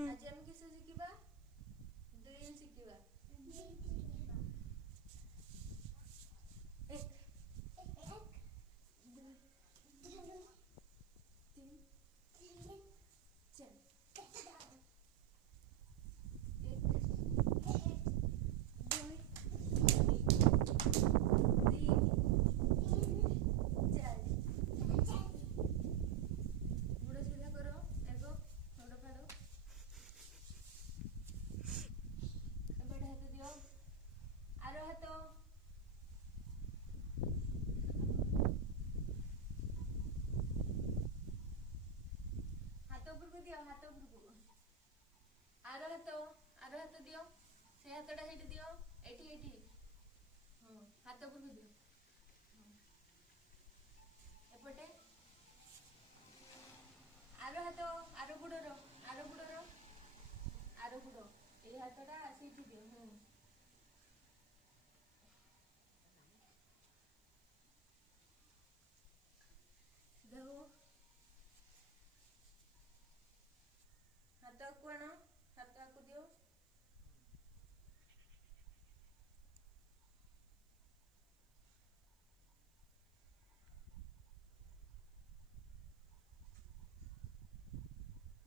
आज हम किस शिखिबा ड्रिल शिखिबा एक हाथ उपरको आर हाथ दियो से हाथटा हेठी दियो एठी हाथ उपरको दियो एपटे आर हाथ आर गुड़र आर गुड़ ए हाथटा सेठी दियो देखो हाथ को आनो हाथ को दियो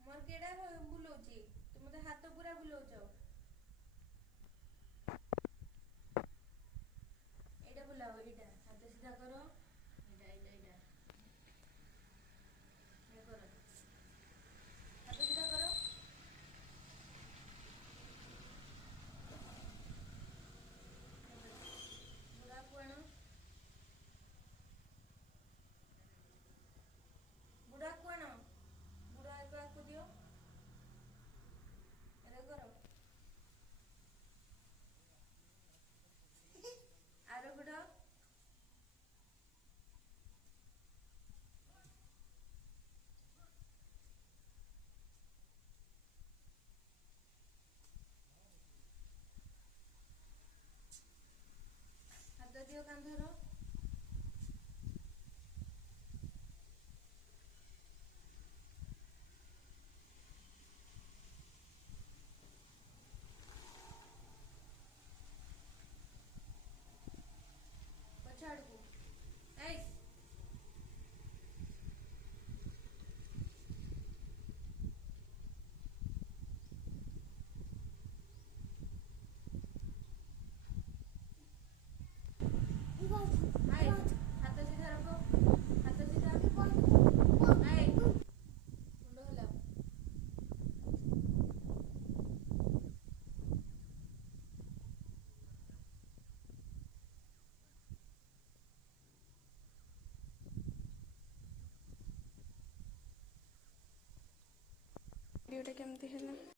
मोर केडा बुलाउची तुम तो हाथ पूरा बुलाउछ एटा बुलाओ एटा हाथ सीधा करो एटा ये करो हाथ सीधा करो बुढ़ा को आनो बुढ़ा को दियो अरे करो आरो बुढ़ा हाथ दियो कांधर पछाड़ को ऐस हाथ सीधा रखो हाथ सीधा मुंड हलाओ वीडियोटा केमती है